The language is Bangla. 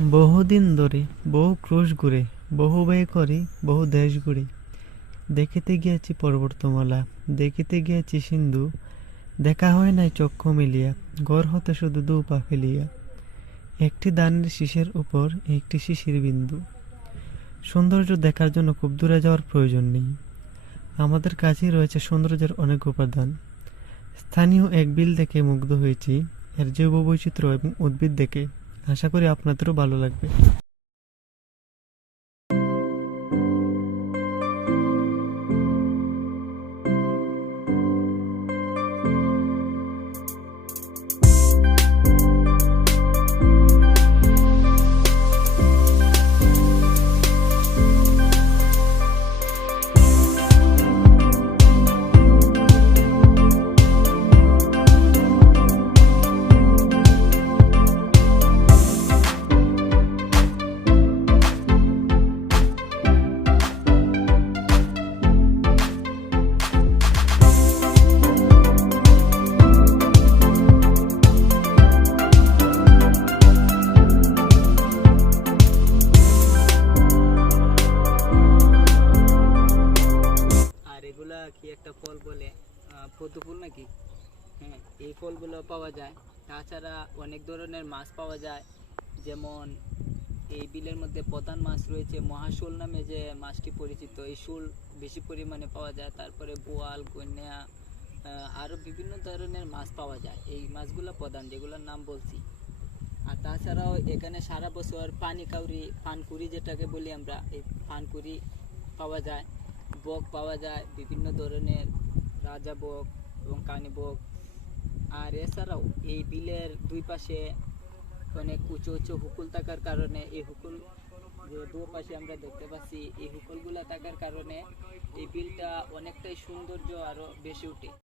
বহুদিন ধরে বহু ক্রুশ ঘুরে বহু ব্যয় করি বহু দেশ ঘুরে দেখিতে গিয়াছি পর্বতমালা দেখিতে গিয়াছি সিন্ধু দেখা হয় নাই চক্ষু মিলিয়া ঘর হতে শুধু দু পা ফেলিয়া একটি দানের শীষের উপর একটি শিশির বিন্দু। সৌন্দর্য দেখার জন্য খুব দূরে যাওয়ার প্রয়োজন নেই, আমাদের কাছেই রয়েছে সৌন্দর্যের অনেক উপাদান। স্থানীয় এক বিল দেখে মুগ্ধ হয়েছি, এর জৈব বৈচিত্র্য এবং উদ্ভিদ দেখে। আশা করি আপনাদেরও ভালো লাগবে। আর এগুলা কি একটা ফল বলে, পদ্ম ফুল নাকি? হ্যাঁ, এই ফলগুলো পাওয়া যায়। তাছাড়া অনেক ধরনের মাছ পাওয়া যায়, যেমন এই বিলের মধ্যে প্রধান মাছ রয়েছে মহাশোল নামে যে মাছটি পরিচিত। এই শোল বেশি পরিমাণে পাওয়া যায়। তারপরে বোয়াল, গইন্যা, আরও বিভিন্ন ধরনের মাছ পাওয়া যায়। এই মাছগুলো প্রধান, যেগুলোর নাম বলছি। আর তাছাড়াও এখানে সারা বছর পানকুড়ি যেটাকে বলি আমরা, এই পানকুড়ি পাওয়া যায়, বক পাওয়া যায়, বিভিন্ন ধরনের রাজা বক এবং কানি বক। আর এছাড়াও এই বিলের দুই পাশে অনেক উঁচু উঁচু হুকুল থাকার কারণে, এই হুকুল যে দুই পাশে আমরা দেখতে পাচ্ছি, এই হুকুলগুলা থাকার কারণে এই বিলটা অনেকটাই সৌন্দর্য আরও বেশি উঠে।